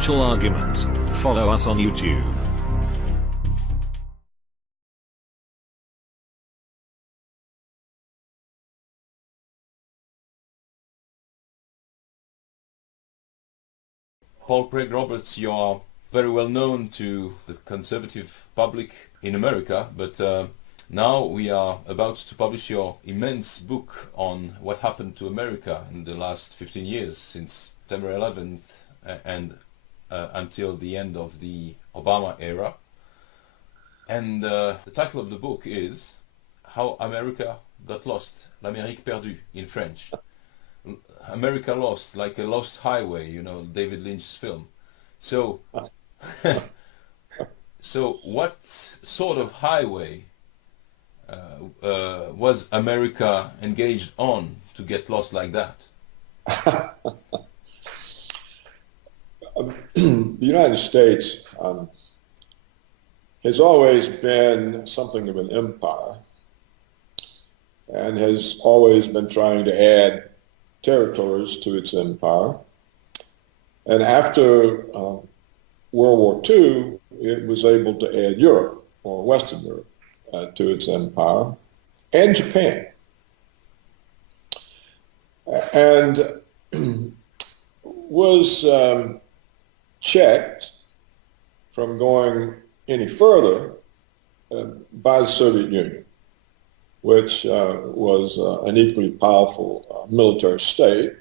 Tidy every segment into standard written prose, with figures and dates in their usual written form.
Financial Argument. Follow us on YouTube. Paul Craig Roberts, you are very well known to the conservative public in America, but now we are about to publish your immense book on what happened to America in the last 15 years, since September 11th and until the end of the Obama era. And the title of the book is How America Got Lost, L'Amérique Perdue in French. America Lost, like a lost highway, you know, David Lynch's film. So, so what sort of highway was America engaged on to get lost like that? The United States has always been something of an empire and has always been trying to add territories to its empire. And after World War II, it was able to add Europe, or Western Europe, to its empire, and Japan. And was checked from going any further by the Soviet Union, which was an equally powerful military state.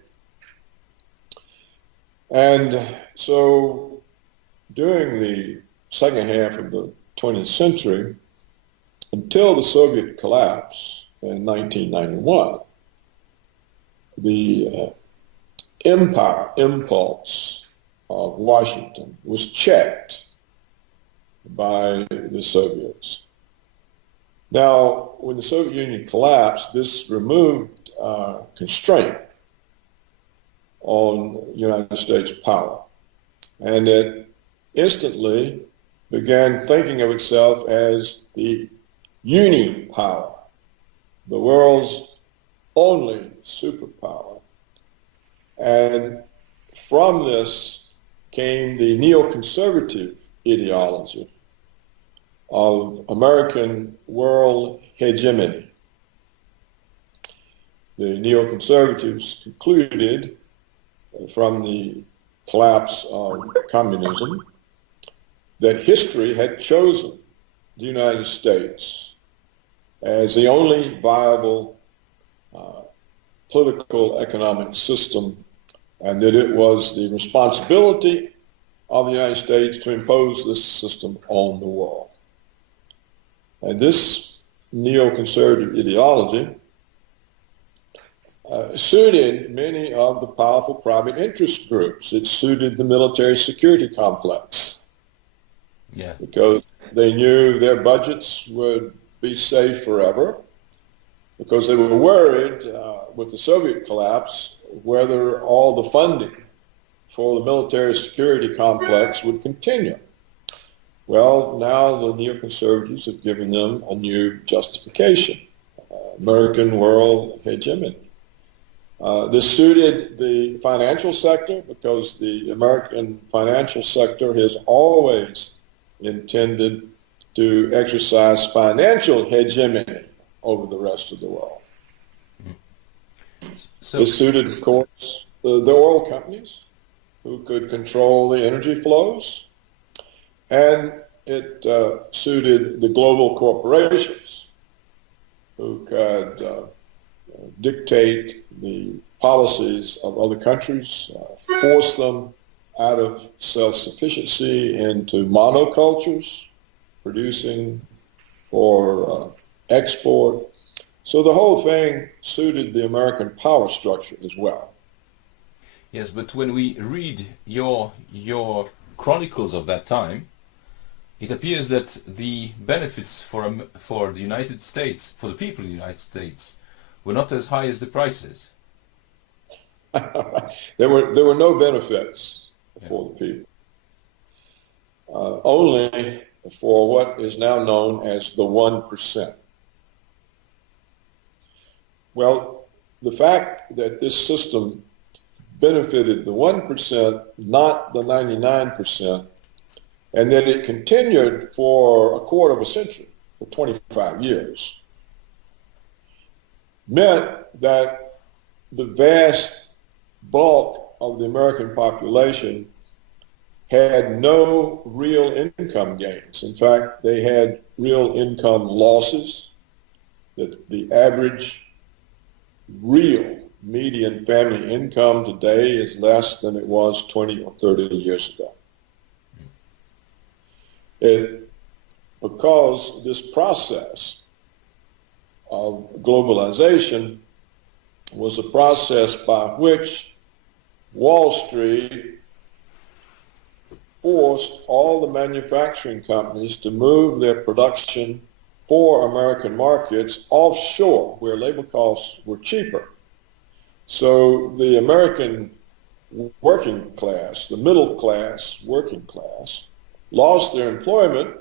And so during the second half of the 20th century, until the Soviet collapse in 1991, the empire impulse of Washington was checked by the Soviets. Now, when the Soviet Union collapsed, this removed constraint on United States power. And it instantly began thinking of itself as the uni-power, the world's only superpower. And from this came the neoconservative ideology of American world hegemony. The neoconservatives concluded from the collapse of communism that history had chosen the United States as the only viable political economic system, and that it was the responsibility of the United States to impose this system on the world. And this neoconservative ideology suited many of the powerful private interest groups. It suited the military security complex, because they knew their budgets would be safe forever, because they were worried with the Soviet collapse whether all the funding for the military security complex would continue. Well, now the neoconservatives have given them a new justification, American world hegemony. This suited the financial sector, because the American financial sector has always intended to exercise financial hegemony over the rest of the world. So, this suited, of course, the oil companies, who could control the energy flows, and it suited the global corporations, who could dictate the policies of other countries, force them out of self-sufficiency into monocultures, producing for export. So the whole thing suited the American power structure as well. yes, but when we read your chronicles of that time, it appears that the benefits for the United States, for the people of the United States, were not as high as the prices. There were no benefits for the people. Only for what is now known as the 1%. Well, the fact that this system benefited the 1%, not the 99%, and that it continued for a quarter of a century, for 25 years, meant that the vast bulk of the American population had no real income gains. In fact, they had real income losses. That the average real median family income today is less than it was 20 or 30 years ago. Because this process of globalization was a process by which Wall Street forced all the manufacturing companies to move their production for American markets offshore, where labor costs were cheaper. So the American working class, the middle class, working class, lost their employment,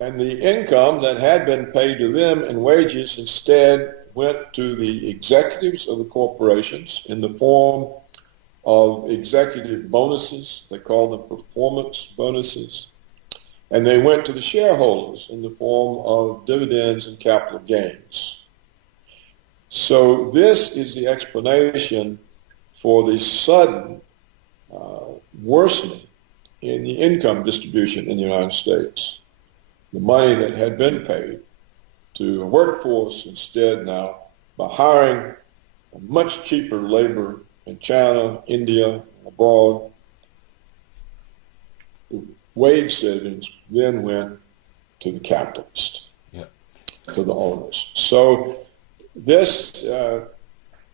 and the income that had been paid to them in wages instead went to the executives of the corporations in the form of executive bonuses. They call them performance bonuses. And they went to the shareholders in the form of dividends and capital gains. So this is the explanation for the sudden worsening in the income distribution in the United States. The money that had been paid to a workforce instead now, by hiring much cheaper labor in China, India, abroad, wage savings then went to the capitalists, to the owners. So this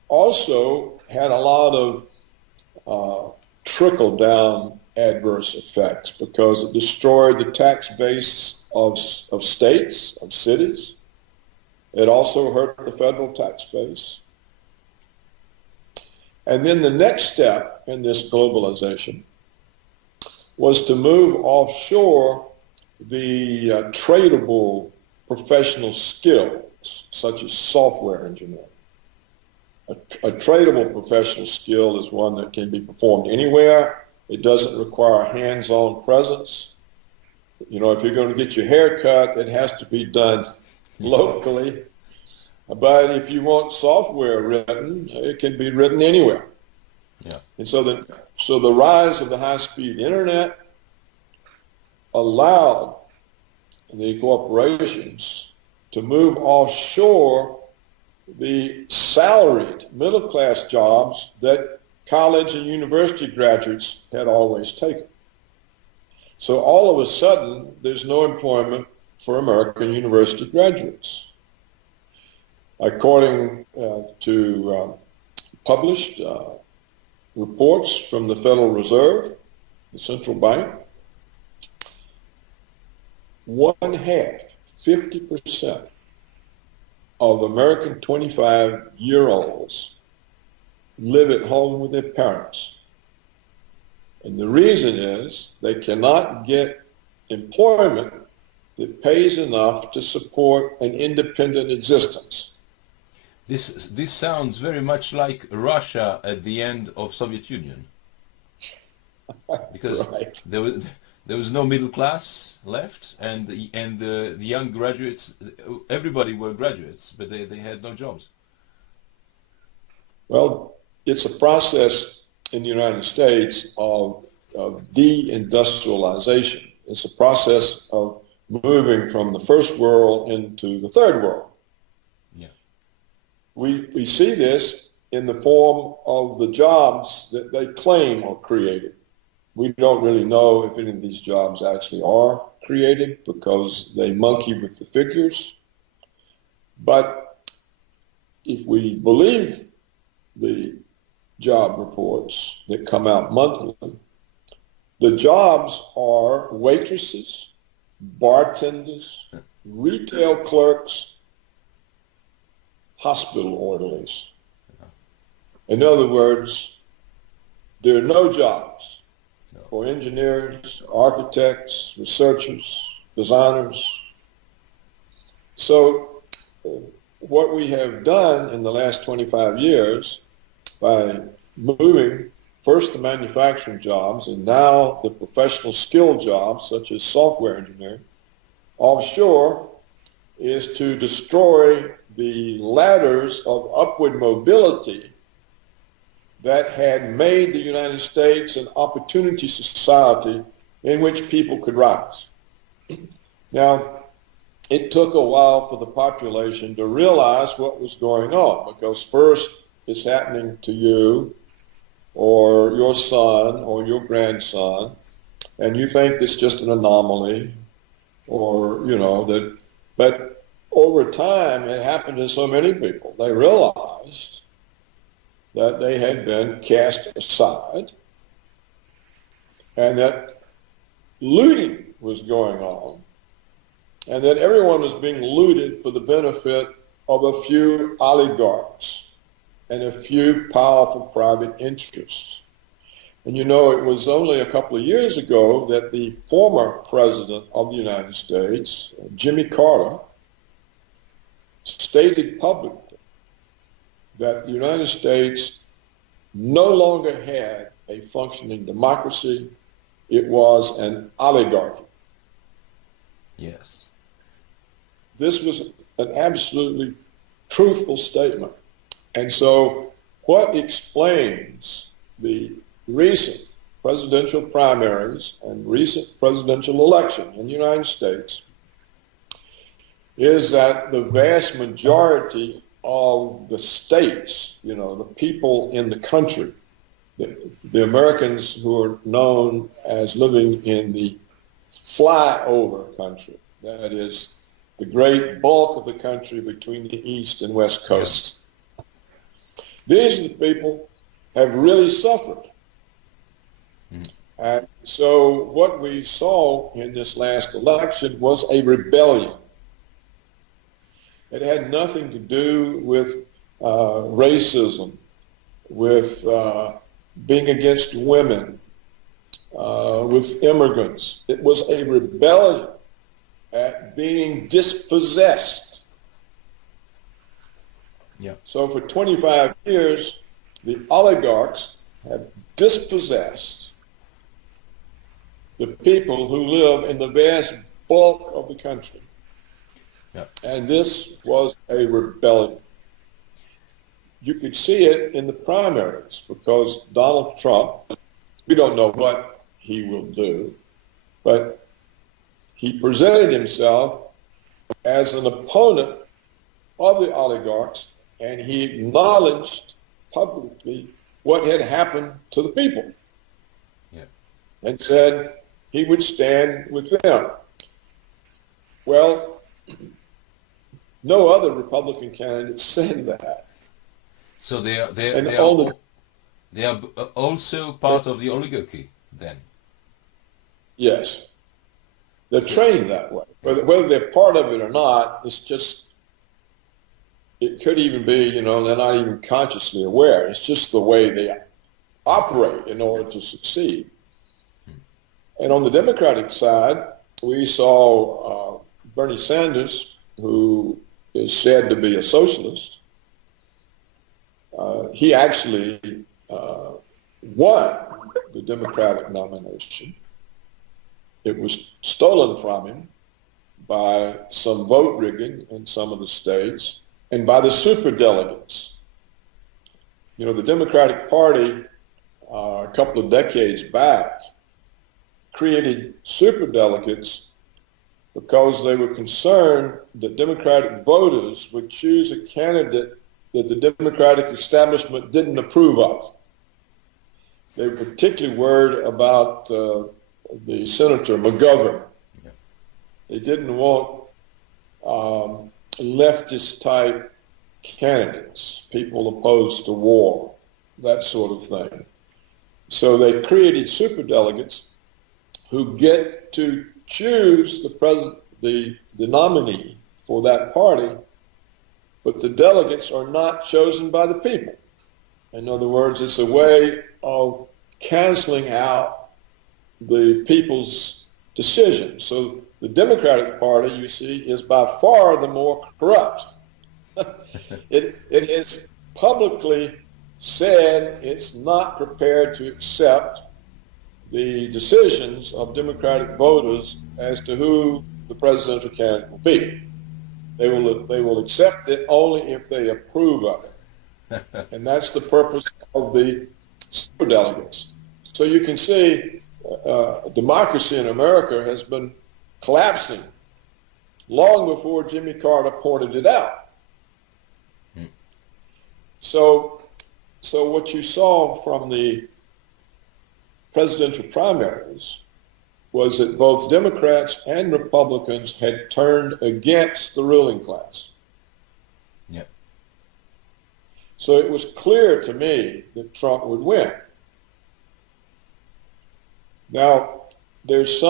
also had a lot of trickle-down adverse effects because it destroyed the tax base of states, of cities. It also hurt the federal tax base. And then the next step in this globalization was to move offshore the tradable professional skills, such as software engineering. A tradable professional skill is one that can be performed anywhere. It doesn't require hands-on presence. You know, if you're going to get your hair cut, it has to be done locally. But if you want software written, it can be written anywhere. Yeah. And so the rise of the high-speed internet allowed the corporations to move offshore the salaried middle-class jobs that college and university graduates had always taken. So all of a sudden, there's no employment for American university graduates. According to published reports from the Federal Reserve, the central bank, 50% of American 25-year-olds live at home with their parents. And the reason is they cannot get employment that pays enough to support an independent existence. This sounds very much like Russia at the end of Soviet Union, because Right. there was no middle class left, and the young graduates, everybody were graduates, but they had no jobs. Well, it's a process in the United States of deindustrialization. It's a process of moving from the first world into the third world. Yeah. We see this in the form of the jobs that they claim are created. We don't really know if any of these jobs actually are created because they monkey with the figures. But if we believe the job reports that come out monthly, the jobs are waitresses, bartenders, retail clerks, hospital orderlies. In other words, there are no jobs for engineers, architects, researchers, designers. So what we have done in the last 25 years by moving first the manufacturing jobs and now the professional skill jobs such as software engineering offshore is to destroy the ladders of upward mobility that had made the United States an opportunity society in which people could rise. Now, it took a while for the population to realize what was going on, because first it's happening to you or your son or your grandson, and you think it's just an anomaly, or, but over time it happened to so many people. They realized that they had been cast aside and that looting was going on, and that everyone was being looted for the benefit of a few oligarchs and a few powerful private interests. And it was only a couple of years ago that the former president of the United States, Jimmy Carter, stated publicly that the United States no longer had a functioning democracy. It was an oligarchy. Yes. This was an absolutely truthful statement. And so what explains the recent presidential primaries and recent presidential election in the United States is that the vast majority of the states, the people in the country, the Americans who are known as living in the flyover country, that is the great bulk of the country between the East and West Coast. These are the people have really suffered. And so what we saw in this last election was a rebellion. It had nothing to do with racism, with being against women, with immigrants. It was a rebellion at being dispossessed. Yeah. So for 25 years, the oligarchs have dispossessed the people who live in the vast bulk of the country. Yeah. And this was a rebellion. You could see it in the primaries because Donald Trump, we don't know what he will do, but he presented himself as an opponent of the oligarchs, and he acknowledged publicly what had happened to the people. Yeah. And said he would stand with them. Well, no other Republican candidate said that. So they are also part of the oligarchy then? Yes. They're trained that way. Whether they're part of it or not, it's just, it could even be, they're not even consciously aware. It's just the way they operate in order to succeed. And on the Democratic side, we saw Bernie Sanders, who is said to be a socialist. He actually won the Democratic nomination. It was stolen from him by some vote rigging in some of the states and by the superdelegates. The Democratic Party, a couple of decades back, created superdelegates because they were concerned that Democratic voters would choose a candidate that the Democratic establishment didn't approve of. They were particularly worried about the Senator McGovern. Yeah. They didn't want leftist type candidates, people opposed to war, that sort of thing. So they created superdelegates who get to choose the nominee for that party, but the delegates are not chosen by the people. In other words, it's a way of canceling out the people's decision. So the Democratic Party, you see, is by far the more corrupt. It has publicly said it's not prepared to accept the decisions of Democratic voters as to who the presidential candidate will be. They will accept it only if they approve of it. And that's the purpose of the superdelegates. So you can see democracy in America has been collapsing long before Jimmy Carter pointed it out. So what you saw from the presidential primaries was that both Democrats and Republicans had turned against the ruling class. Yeah. So it was clear to me that Trump would win. Now, there's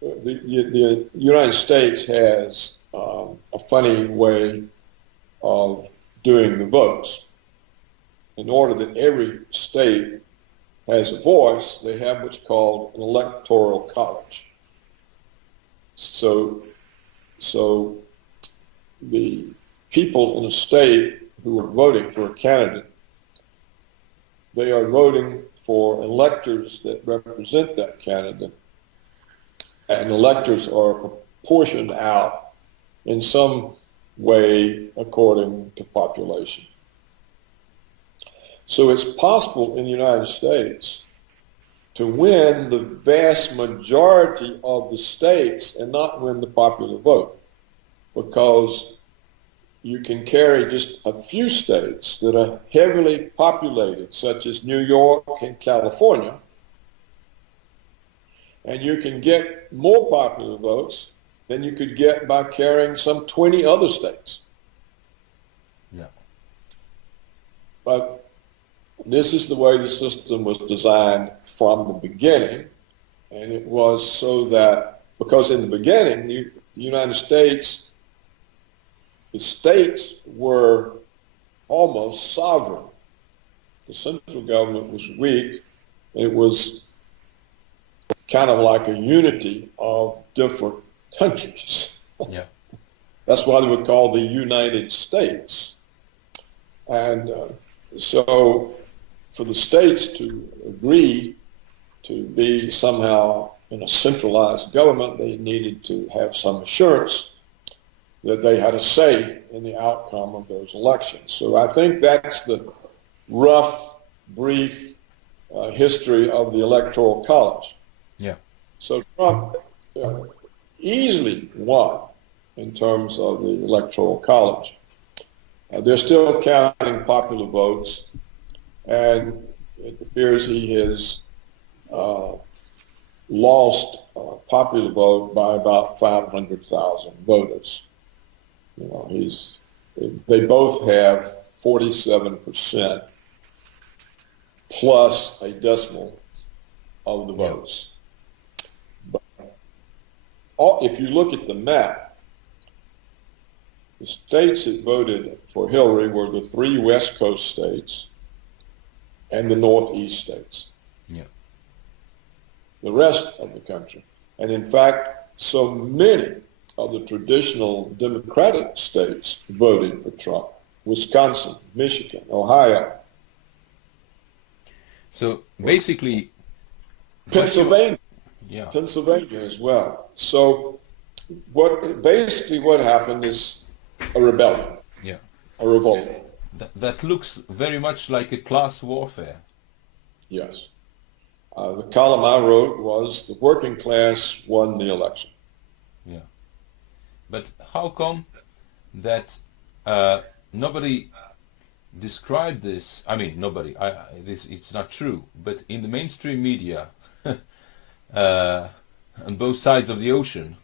the United States has a funny way of doing the votes. In order that every state has a voice, they have what's called an electoral college. So the people in a state who are voting for a candidate, they are voting for electors that represent that candidate, and electors are proportioned out in some way according to population. So it's possible in the United States to win the vast majority of the states and not win the popular vote, because you can carry just a few states that are heavily populated, such as New York and California, and you can get more popular votes than you could get by carrying some 20 other states. Yeah. But this is the way the system was designed from the beginning, and it was so that, because in the beginning, the United States, the states were almost sovereign. The central government was weak. It was kind of like a unity of different countries. Yeah. That's why they were called the United States. And so for the states to agree to be somehow in a centralized government, they needed to have some assurance that they had a say in the outcome of those elections. So I think that's the rough, brief history of the Electoral College. Yeah. So Trump easily won in terms of the Electoral College. They're still counting popular votes, and it appears he has lost popular vote by about 500,000 voters. You know, they both have 47% plus a decimal of the votes. But if you look at the map, the states that voted for Hillary were the 3 West Coast states and the Northeast states. Yeah. The rest of the country. And in fact, so many of the traditional Democratic states voted for Trump. Wisconsin, Michigan, Ohio. So basically... Pennsylvania. Yeah. Pennsylvania as well. So what happened is a rebellion. Yeah. A revolt. That looks very much like a class warfare. Yes. The column I wrote was the working class won the election. Yeah. But how come that nobody described this? I mean, nobody. It's not true. But in the mainstream media, on both sides of the ocean,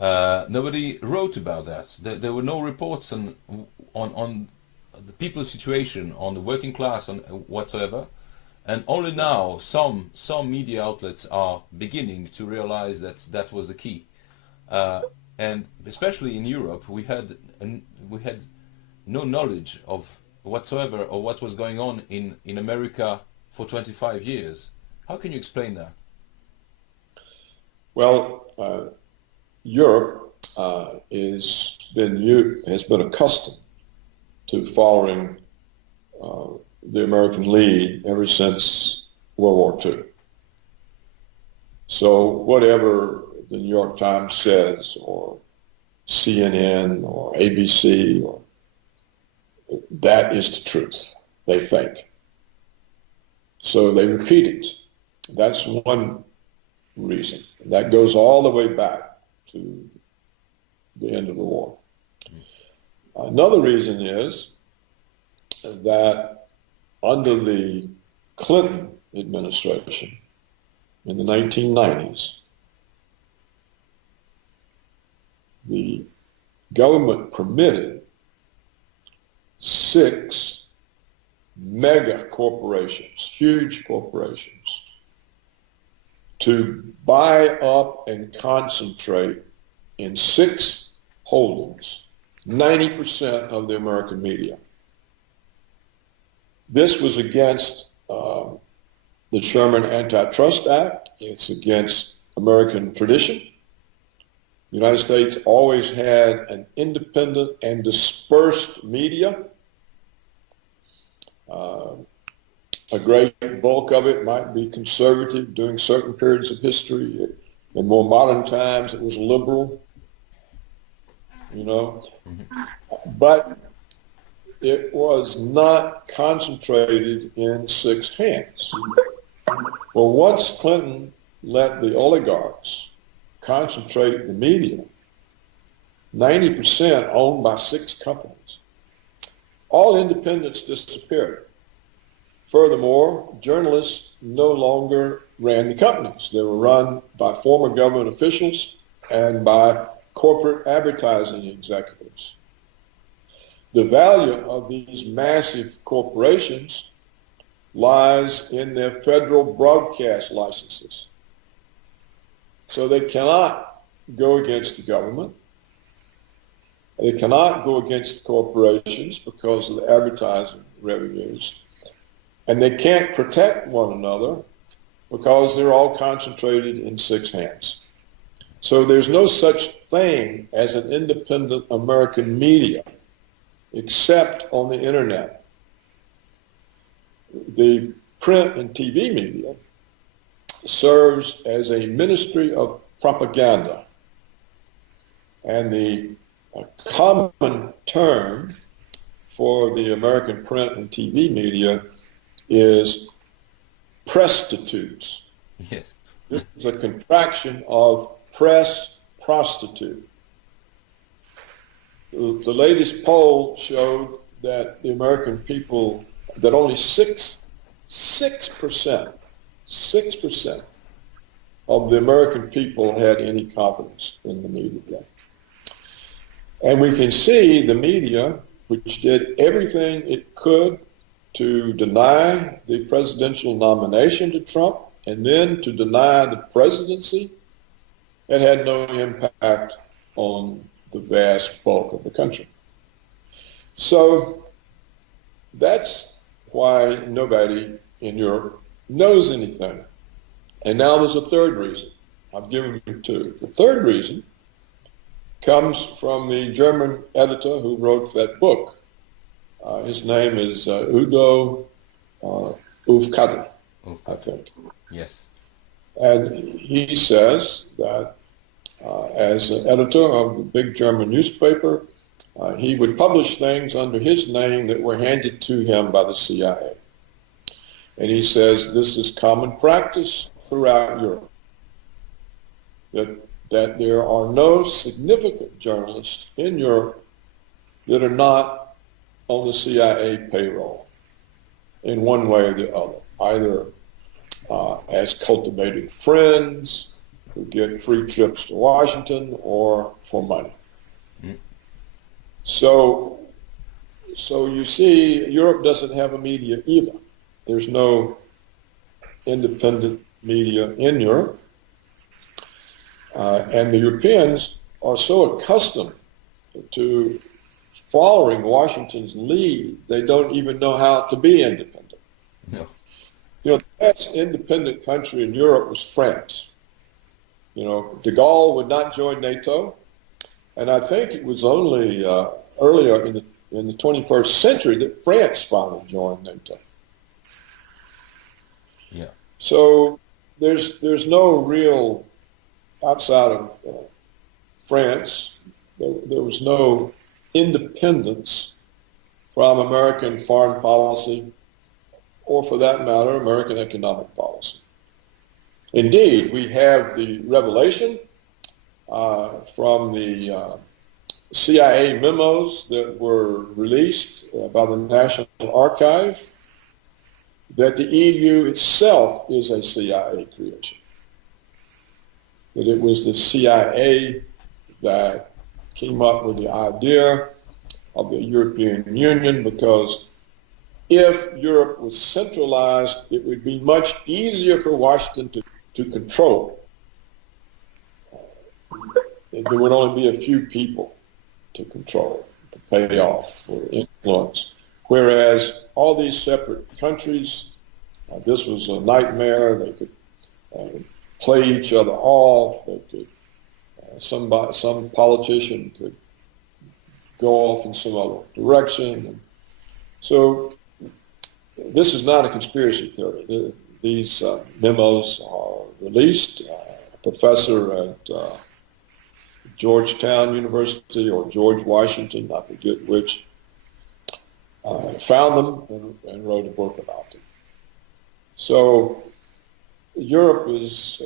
nobody wrote about that. There were no reports on the people's situation, on the working class, on whatsoever. And only now some media outlets are beginning to realize that that was the key. And especially in Europe, we had no knowledge of whatsoever of what was going on in America for 25 years. How can you explain that? Well, Europe has been accustomed to following the American lead ever since World War II. So whatever the New York Times says, or CNN, or ABC, or that is the truth, they think. So they repeat it. That's one reason. That goes all the way back to the end of the war. Another reason is that under the Clinton administration in the 1990s, the government permitted 6 mega corporations, huge corporations, to buy up and concentrate in 6 holdings 90% of the American media. This was against the Sherman Antitrust Act. It's against American tradition. The United States always had an independent and dispersed media. A great bulk of it might be conservative during certain periods of history. In more modern times, it was liberal, you know. But it was not concentrated in 6 hands. Well, once Clinton let the oligarchs concentrate the media, 90% owned by 6 companies, all independence disappeared. Furthermore, journalists no longer ran the companies. They were run by former government officials and by corporate advertising executives. The value of these massive corporations lies in their federal broadcast licenses. So they cannot go against the government. They cannot go against the corporations because of the advertising revenues. And they can't protect one another because they're all concentrated in 6 hands. So there's no such thing as an independent American media except on the internet. The print and TV media serves as a ministry of propaganda. And the common term for the American print and TV media is prostitutes. Yes. This is a contraction of press prostitute. The latest poll showed that the American people, that only 6% of the American people had any confidence in the media. And we can see the media, which did everything it could to deny the presidential nomination to Trump and then to deny the presidency, it had no impact on the vast bulk of the country. So that's why nobody in Europe knows anything. And now there's a third reason. I've given you 2. The third reason comes from the German editor who wrote that book. His name is Udo Aufkattel, I think. Yes. And he says that as an editor of the big German newspaper, he would publish things under his name that were handed to him by the CIA. And he says this is common practice throughout Europe, that there are no significant journalists in Europe that are not on the CIA payroll in one way or the other, either as cultivated friends who get free trips to Washington or for money. So you see, Europe doesn't have a media either. There's no independent media in Europe. And the Europeans are so accustomed to following Washington's lead, they don't even know how to be independent. No. You know, the best independent country in Europe was France. You know, de Gaulle would not join NATO, and I think it was only earlier in in the 21st century that France finally joined NATO. Yeah. So there's no real, outside of France, there was no independence from American foreign policy, or for that matter, American economic policy. Indeed, we have the revelation from the CIA memos that were released by the National Archive that the EU itself is a CIA creation. That it was the CIA that came up with the idea of the European Union, because if Europe was centralized, it would be much easier for Washington to control. There would only be a few people to control, to pay off, or influence. Whereas all these separate countries, this was a nightmare. They could play each other off. They could, some politician could go off in some other direction. And so this is not a conspiracy theory. These memos are released. A professor at Georgetown University or George Washington, I forget which, found them and wrote a book about them. So Europe is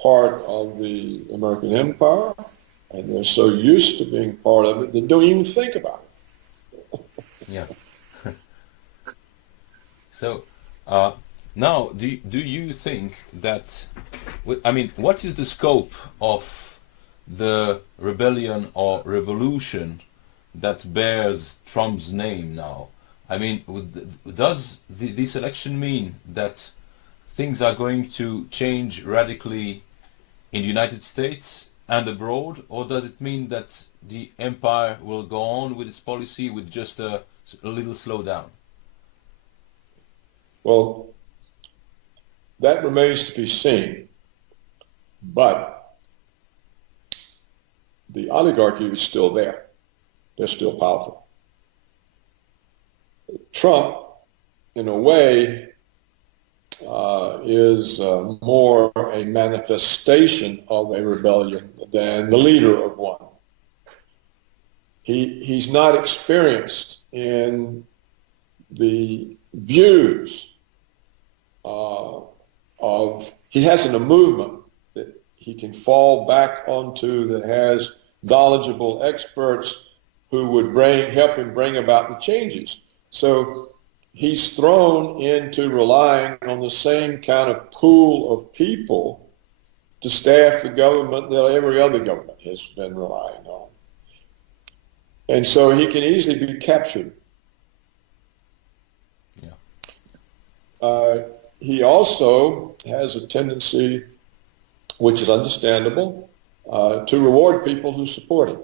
part of the American empire, and they're so used to being part of it, they don't even think about it. Yeah. So now, do you think that, I mean, what is the scope of the rebellion or revolution that bears Trump's name now? I mean, does this election mean that things are going to change radically in the United States and abroad, or does it mean that the empire will go on with its policy with just a little slowdown? Well, that remains to be seen, but the oligarchy is still there. They're still powerful. Trump, in a way, is more a manifestation of a rebellion than the leader of one. He's not experienced in the views he hasn't a movement that he can fall back onto that has knowledgeable experts who would help him bring about the changes. So he's thrown into relying on the same kind of pool of people to staff the government that every other government has been relying on. And so he can easily be captured. Yeah. He also has a tendency, which is understandable, to reward people who support him.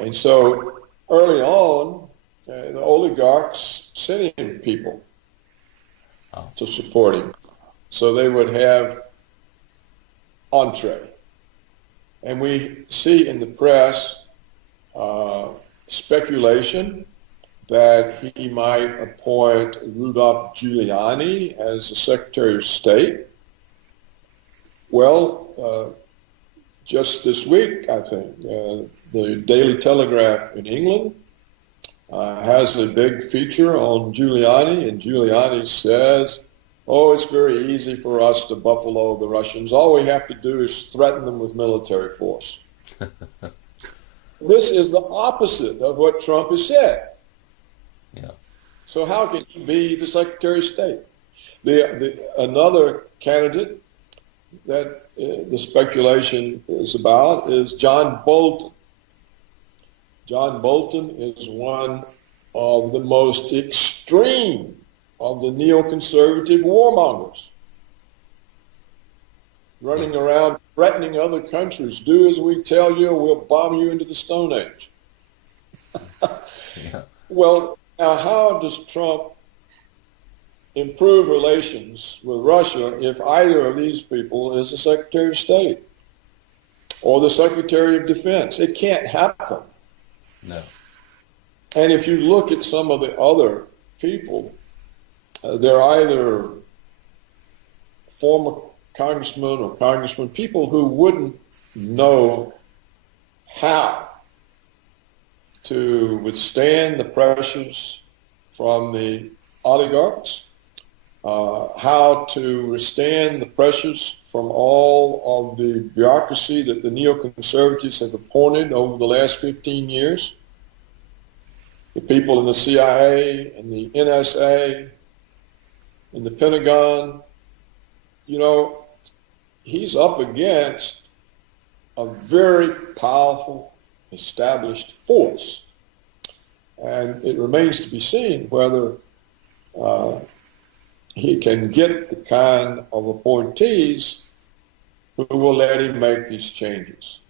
And so early on, the oligarchs sent in people to support him. So they would have entree. And we see in the press speculation that he might appoint Rudolph Giuliani as the Secretary of State. Well, just this week, I think, the Daily Telegraph in England has a big feature on Giuliani, and Giuliani says, oh, it's very easy for us to buffalo the Russians. All we have to do is threaten them with military force. This is the opposite of what Trump has said. Yeah. So how can he be the Secretary of State? Another candidate that the speculation is about is John Bolton. John Bolton is one of the most extreme of the neoconservative warmongers, running around threatening other countries. Do as we tell you, or we'll bomb you into the Stone Age. Yeah. Well, now how does Trump improve relations with Russia if either of these people is the Secretary of State or the Secretary of Defense? It can't happen. No. And if you look at some of the other people, they're either former congressmen or congressmen, people who wouldn't know how to withstand the pressures from the oligarchs, how to withstand the pressures from all of the bureaucracy that the neoconservatives have appointed over the last 15 years. The people in the CIA and the NSA and the Pentagon, you know, he's up against a very powerful, established force. And it remains to be seen whether he can get the kind of appointees who will let him make these changes.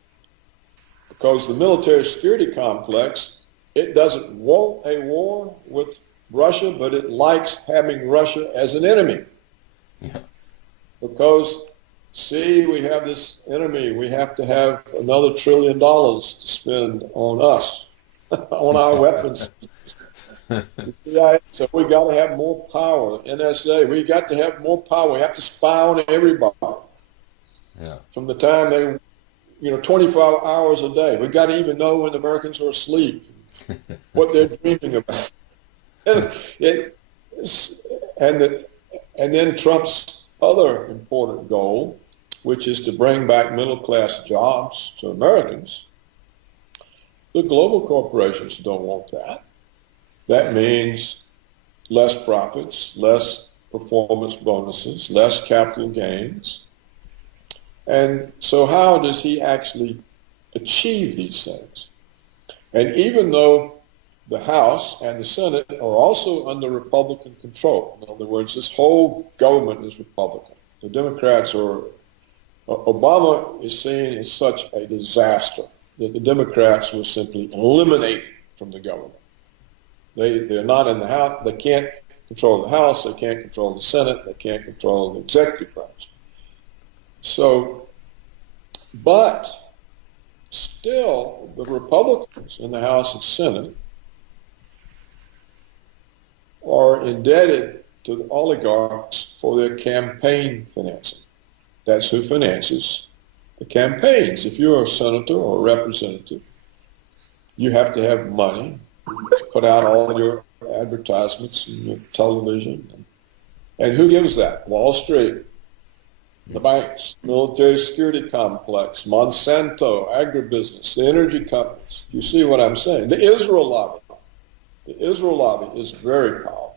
Because the military security complex, it doesn't want a war with Russia, but it likes having Russia as an enemy. Yeah. Because, see, we have this enemy. We have to have another $1 trillion to spend on us, on our weapons. So we got to have more power. NSA, we got to have more power. We have to spy on everybody. Yeah. From the time they, 24 hours a day. We got to even know when the Americans are asleep, what they're dreaming about. And then Trump's other important goal, which is to bring back middle-class jobs to Americans. The global corporations don't want that. That means less profits, less performance bonuses, less capital gains. And so how does he actually achieve these things? And even though the House and the Senate are also under Republican control, in other words, this whole government is Republican. The Democrats are, Obama is seen as such a disaster that the Democrats will simply eliminate from the government. They're not in the House. They can't control the House. They can't control the Senate. They can't control the executive branch. So, but still, the Republicans in the House and Senate are indebted to the oligarchs for their campaign financing. That's who finances the campaigns. If you're a senator or a representative, you have to have money to put out all your advertisements and your television. And who gives that? Wall Street, the banks, military security complex, Monsanto, agribusiness, the energy companies. You see what I'm saying? The Israel lobby. The Israel lobby is very powerful.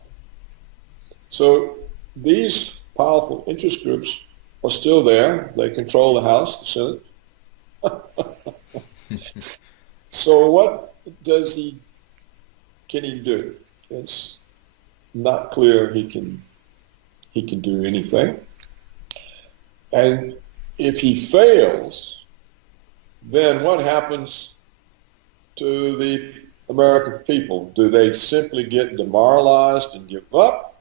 So these powerful interest groups are still there. They control the House, the Senate. So what can he do? It's not clear he can do anything. And if he fails, then what happens to the American people? Do they simply get demoralized and give up?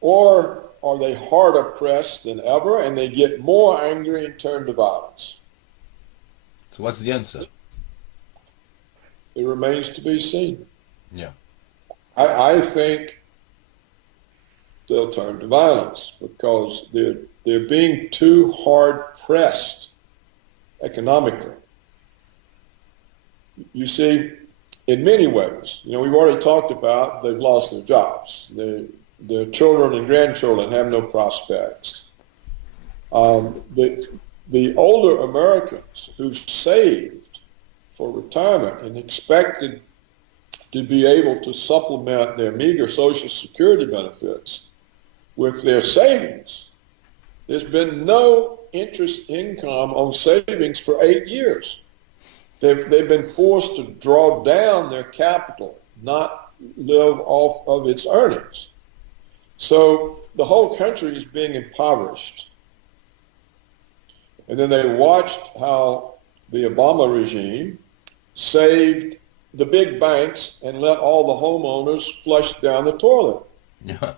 Or are they harder pressed than ever and they get more angry and turn to violence? So what's the answer? It remains to be seen. Yeah. I think they'll turn to violence because they're being too hard pressed economically. You see, in many ways, we've already talked about they've lost their jobs. Their children and grandchildren have no prospects. The older Americans who saved for retirement and expected to be able to supplement their meager Social Security benefits with their savings, there's been no interest income on savings for 8 years. They've been forced to draw down their capital, not live off of its earnings. So the whole country is being impoverished. And then they watched how the Obama regime saved the big banks and let all the homeowners flush down the toilet. Yeah.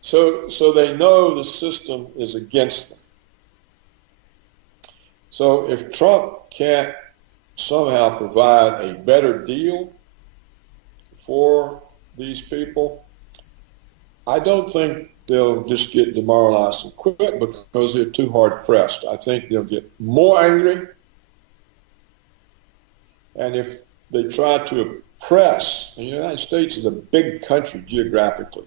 So they know the system is against them. So if Trump can't somehow provide a better deal for these people, I don't think they'll just get demoralized and quit because they're too hard pressed. I think they'll get more angry. And if they try to oppress, and the United States is a big country geographically,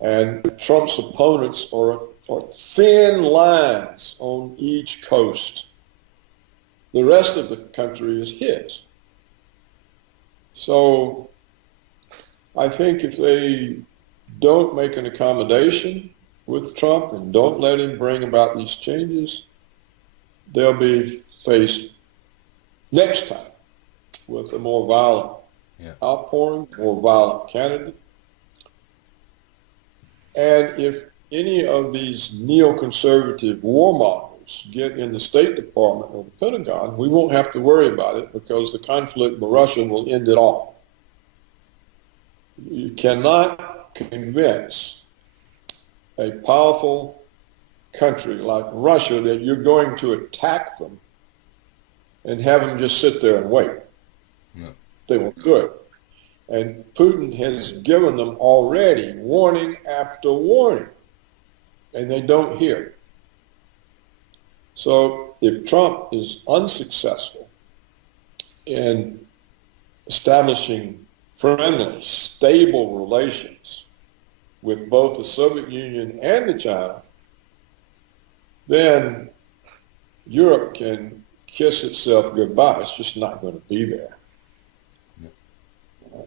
and Trump's opponents are thin lines on each coast. The rest of the country is his. So I think if they don't make an accommodation with Trump and don't let him bring about these changes, they'll be faced next time with a more violent outpouring, more violent candidate. And if any of these neoconservative war models get in the State Department or the Pentagon, we won't have to worry about it because the conflict with Russia will end it all. You cannot convince a powerful country like Russia that you're going to attack them and have them just sit there and wait. No. They won't do it. And Putin has given them already warning after warning, and they don't hear. So if Trump is unsuccessful in establishing friendly, stable relations with both the Soviet Union and the China, then Europe can kiss itself goodbye. It's just not going to be there.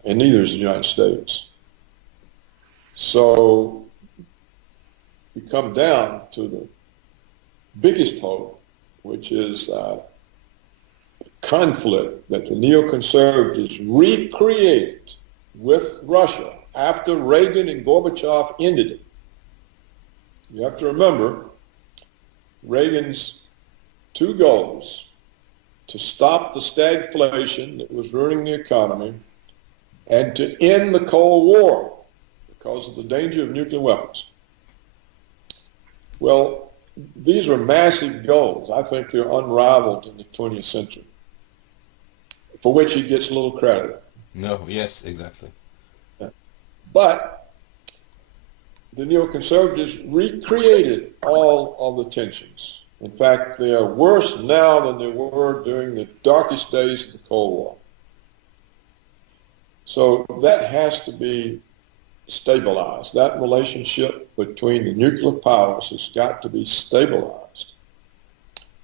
And neither is the United States. So we come down to the biggest hope, which is conflict that the neoconservatives recreated with Russia after Reagan and Gorbachev ended it. You have to remember Reagan's two goals: to stop the stagflation that was ruining the economy and to end the Cold War because of the danger of nuclear weapons. Well, these are massive goals. I think they're unrivaled in the 20th century, for which he gets a little credit. No, yes, exactly. But the neoconservatives recreated all of the tensions. In fact, they are worse now than they were during the darkest days of the Cold War. So that has to be stabilized. That relationship between the nuclear powers has got to be stabilized.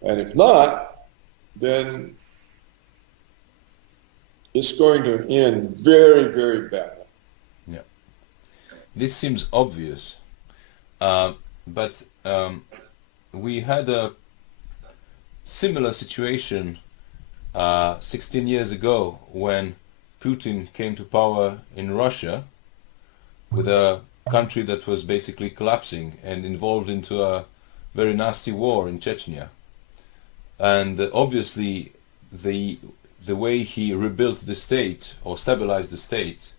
And if not, then it's going to end very, very badly. Yeah. This seems obvious, but we had a similar situation 16 years ago when Putin came to power in Russia with a country that was basically collapsing and involved into a very nasty war in Chechnya. And obviously the way he rebuilt the state or stabilized the state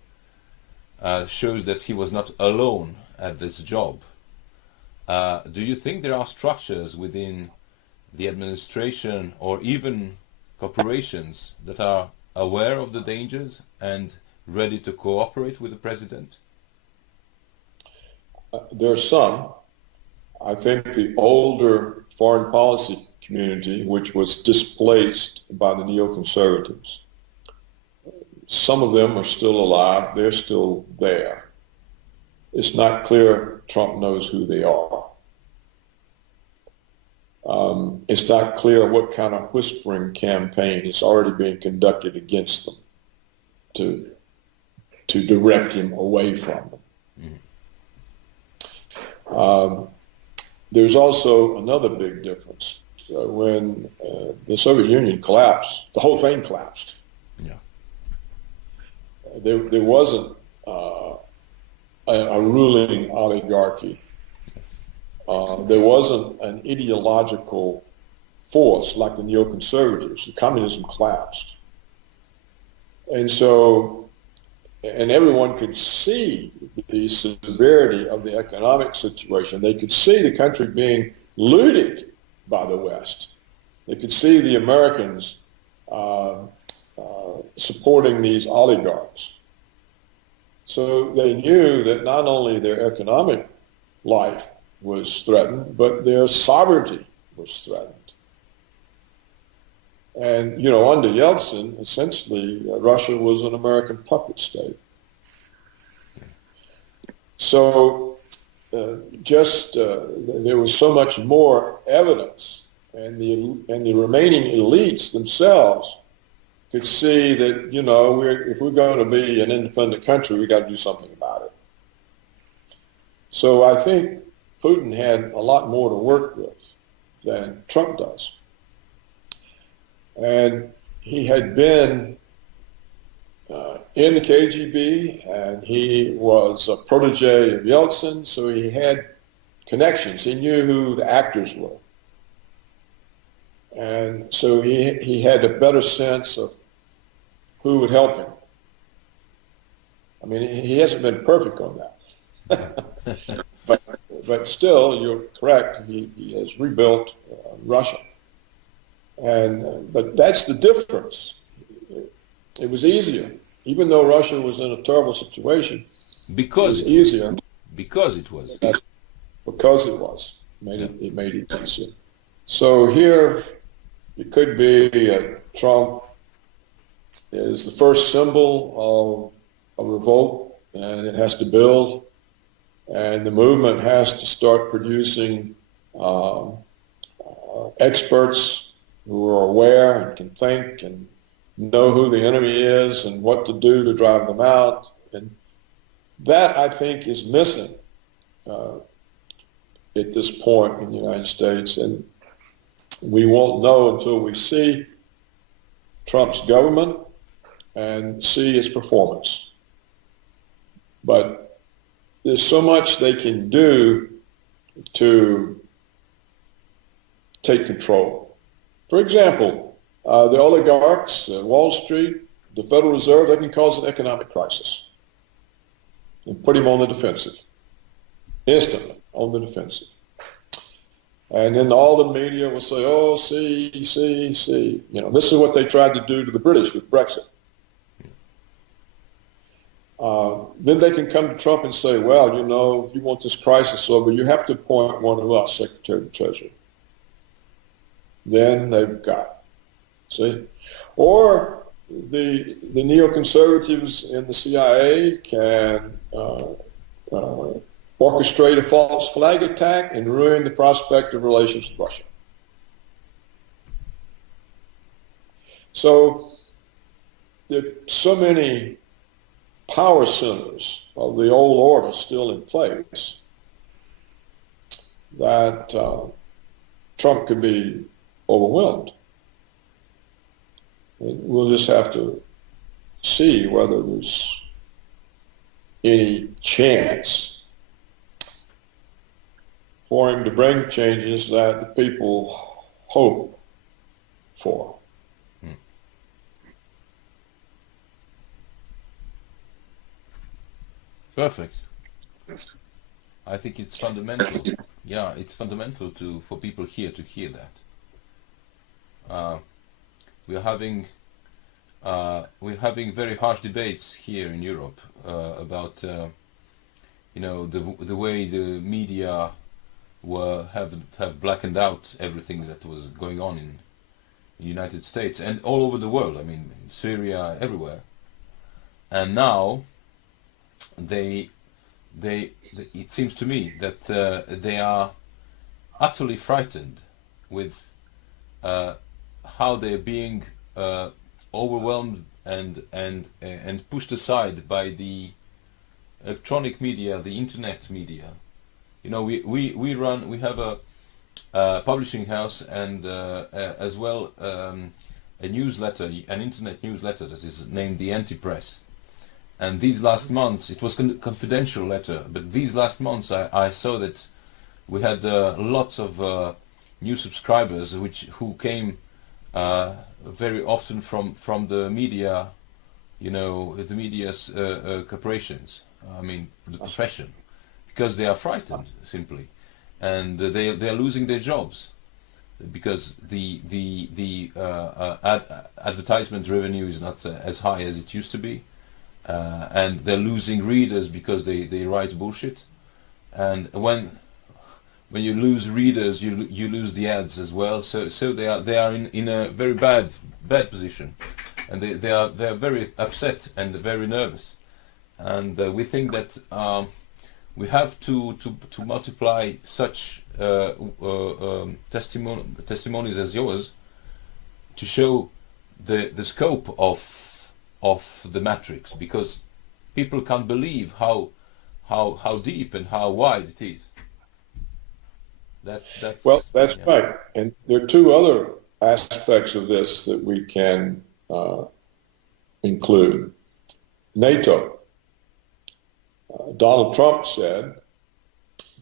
shows that he was not alone at this job. Do you think there are structures within the administration or even corporations that are aware of the dangers and ready to cooperate with the president? There are some. I think the older foreign policy community, which was displaced by the neoconservatives, some of them are still alive. They're still there. It's not clear Trump knows who they are. It's not clear what kind of whispering campaign is already being conducted against them to direct him away from them. Mm. There's also another big difference. When the Soviet Union collapsed, the whole thing collapsed. Yeah. There wasn't a ruling oligarchy. There wasn't an ideological force like the neoconservatives. The communism collapsed. And so, and everyone could see the severity of the economic situation. They could see the country being looted by the West. They could see the Americans supporting these oligarchs. So they knew that not only their economic life was threatened, but their sovereignty was threatened. And, you know, under Yeltsin, essentially, Russia was an American puppet state. So there was so much more evidence, and the remaining elites themselves could see that, you know, if we're going to be an independent country, we got to do something about it. So I think Putin had a lot more to work with than Trump does. And he had been in the KGB, and he was a protege of Yeltsin, so he had connections. He knew who the actors were. And so he had a better sense of who would help him. I mean, he hasn't been perfect on that. but still, you're correct, he has rebuilt Russia. But that's the difference. It was easier, even though Russia was in a terrible situation. Because it was easier. Because it was. Because it was. It made it easier. So here, it could be Trump is the first symbol of a revolt, and it has to build, and the movement has to start producing experts who are aware and can think and know who the enemy is and what to do to drive them out. And that, I think, is missing at this point in the United States. And we won't know until we see Trump's government and see its performance. But there's so much they can do to take control. For example, the oligarchs, Wall Street, the Federal Reserve, they can cause an economic crisis and put him on the defensive, instantly on the defensive. And then all the media will say, oh, see. You know, this is what they tried to do to the British with Brexit. Then they can come to Trump and say, well, you know, if you want this crisis over, you have to appoint one of us Secretary of the Treasury. Then they've got, see? Or the neoconservatives in the CIA can orchestrate a false flag attack and ruin the prospect of relations with Russia. So there are so many power centers of the old order still in place that Trump could be overwhelmed. And we'll just have to see whether there's any chance for him to bring changes that the people hope for. Perfect. I think it's fundamental. Yeah, it's fundamental for people here to hear that. We're having very harsh debates here in Europe about you know, the way the media have blackened out everything that was going on in the United States and all over the world. I mean, in Syria, everywhere. And now it seems to me that they are utterly frightened with how they're being overwhelmed and pushed aside by the electronic media, the internet media. You know, we have a publishing house and as well a newsletter, an internet newsletter that is named The Anti-Press. And these last months, it was confidential letter, but these last months I saw that we had lots of new subscribers who came very often from the media, you know, the media's corporations, I mean the profession, because they are frightened simply, and they are losing their jobs. because the advertisement revenue is not as high as it used to be, and they're losing readers because they write bullshit, and when you lose readers, you lose the ads as well. So they are in a very bad position, and they are very upset and very nervous, and we think that we have to multiply such testimonies as yours to show the scope of the matrix, because people can't believe how deep and how wide it is. That's yeah. Right. And there are two other aspects of this that we can include. NATO. Donald Trump said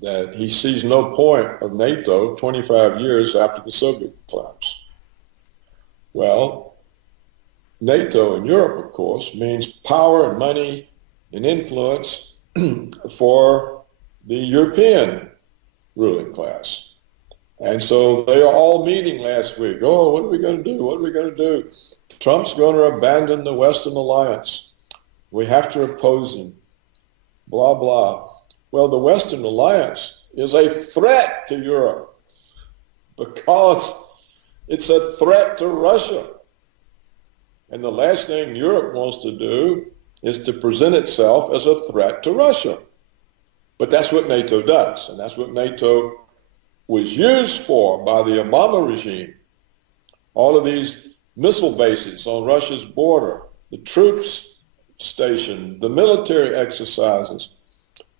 that he sees no point of NATO 25 years after the Soviet collapse. Well, NATO in Europe, of course, means power and money and influence for the European ruling class. And so they are all meeting last week. Oh, what are we going to do? What are we going to do? Trump's going to abandon the Western alliance. We have to oppose him. Blah, blah. Well, the Western alliance is a threat to Europe because it's a threat to Russia. And the last thing Europe wants to do is to present itself as a threat to Russia. But that's what NATO does, and that's what NATO was used for by the Obama regime. All of these missile bases on Russia's border, the troops stationed, the military exercises.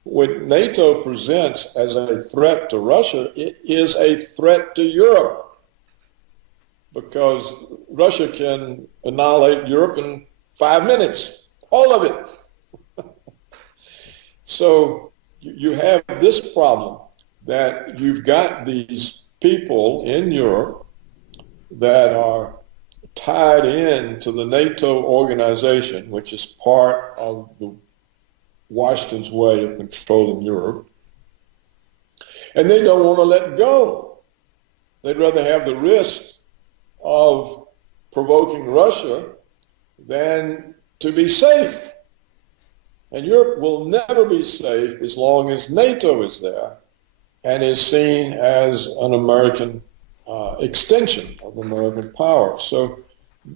What NATO presents as a threat to Russia, it is a threat to Europe, because Russia can annihilate Europe in 5 minutes, all of it. So you have this problem that you've got these people in Europe that are tied in to the NATO organization, which is part of the Washington's way of controlling Europe, and they don't want to let go. They'd rather have the risk of provoking Russia than to be safe. And Europe will never be safe as long as NATO is there and is seen as an American extension of American power. So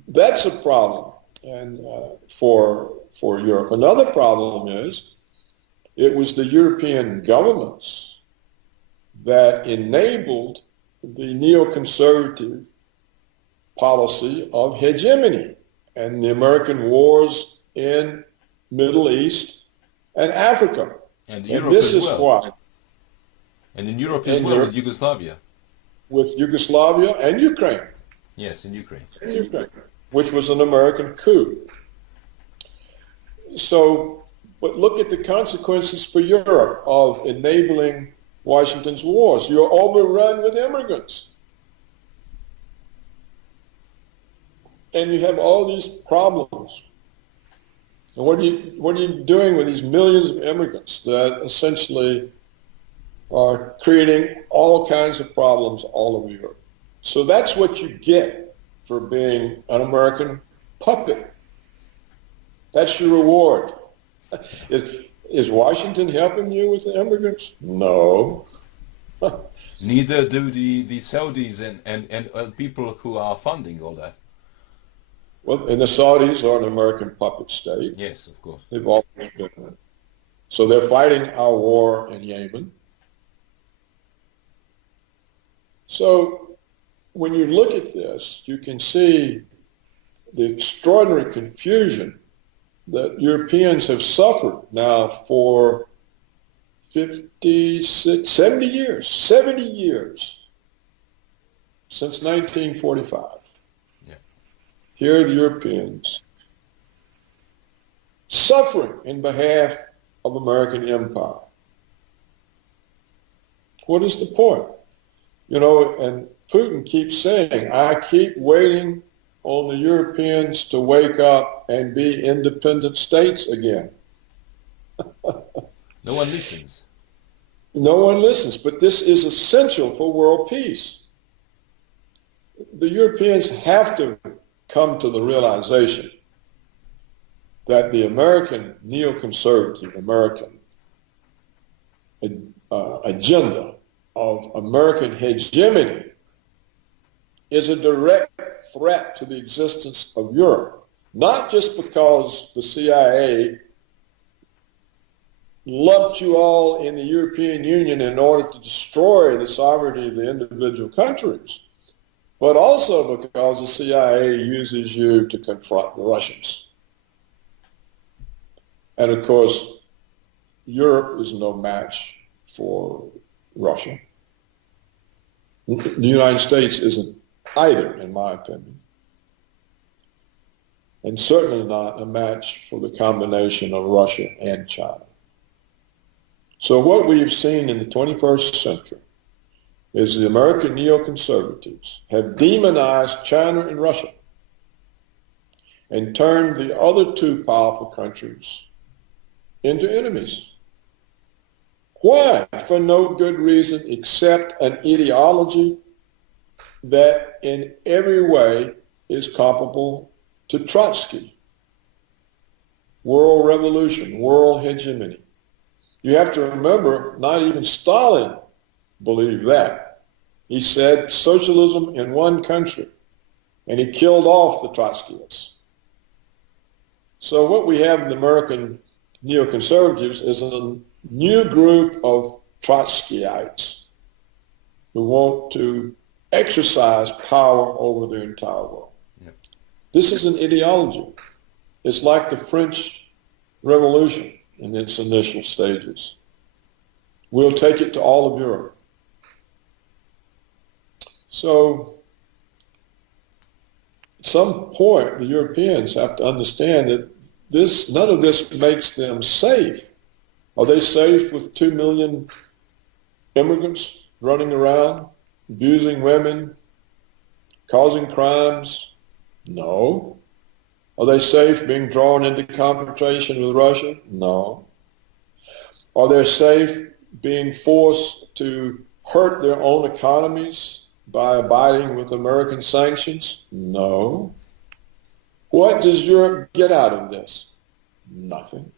that's a problem and for Europe. Another problem is it was the European governments that enabled the neoconservative policy of hegemony and the American wars in Middle East and Africa. And Europe this as well. Why. And in Europe as well, with Yugoslavia. With Yugoslavia and Ukraine. Yes, in Ukraine. Which was an American coup. So, but look at the consequences for Europe of enabling Washington's wars. You're overrun with immigrants. And you have all these problems. And what are you doing with these millions of immigrants that essentially are creating all kinds of problems all over Europe? So that's what you get for being an American puppet. That's your reward. Is Washington helping you with the immigrants? No. Neither do the Saudis and people who are funding all that. Well, and the Saudis are an American puppet state. Yes, of course. They've always been. So they're fighting our war in Yemen. So when you look at this, you can see the extraordinary confusion that Europeans have suffered now for 56, 70 years since 1945. Yeah. Here are the Europeans suffering in behalf of American empire. What is the point? You know, and Putin keeps saying, I keep waiting on the Europeans to wake up and be independent states again. No one listens. No one listens, but this is essential for world peace. the Europeans have to come to the realization that the American neoconservative American agenda of American hegemony is a direct threat to the existence of Europe, not just because the CIA lumped you all in the European Union in order to destroy the sovereignty of the individual countries, but also because the CIA uses you to confront the Russians. And of course, Europe is no match for Russia. The United States isn't either, in my opinion, and certainly not a match for the combination of Russia and China. So what we've seen in the 21st century is the American neoconservatives have demonized China and Russia and turned the other two powerful countries into enemies. Why? For no good reason except an ideology that in every way is comparable to Trotsky. World revolution, world hegemony. You have to remember, not even Stalin believed that. He said socialism in one country, and he killed off the Trotskyists. So what we have in the American neoconservatives is a new group of Trotskyites who want to exercise power over the entire world. Yep. This is an ideology. It's like the French Revolution in its initial stages. We'll take it to all of Europe. So at some point, the Europeans have to understand that none of this makes them safe. Are they safe with 2 million immigrants running around, abusing women, causing crimes? No. Are they safe being drawn into confrontation with Russia? No. Are they safe being forced to hurt their own economies by abiding with American sanctions? No. What does Europe get out of this? Nothing.